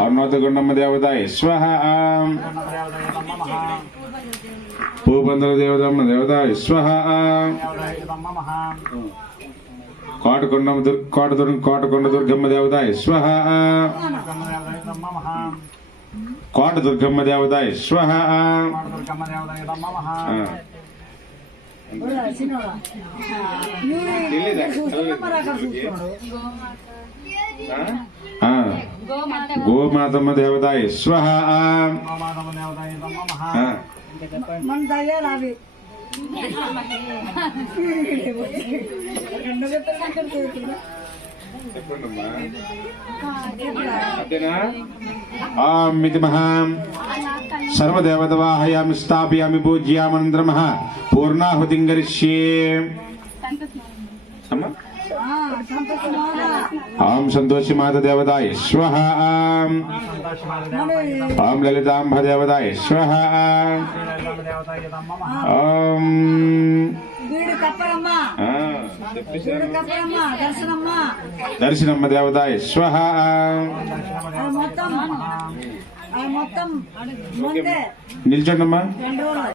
अर्णोतगुंडम देवताय स्वाहा पूपंदर देवतम देवताय स्वाहा कोटकोंड दुर्गम्म देवताय स्वाहा कोट दुर्गम्म देवताय स्वाहा गोमातम देवताय स्वाहा सर्वदेवतवाहयामि स्थापयामि पूज्यामनन्तरं पूर्णाहुतिं करिष्ये। ओम संतोषी माता देवताय स्वाहा ओम ललितांब देवताय स्वाहा ओम दर्शनम्म देवताय स्वाहा निल्चोंडम्मा।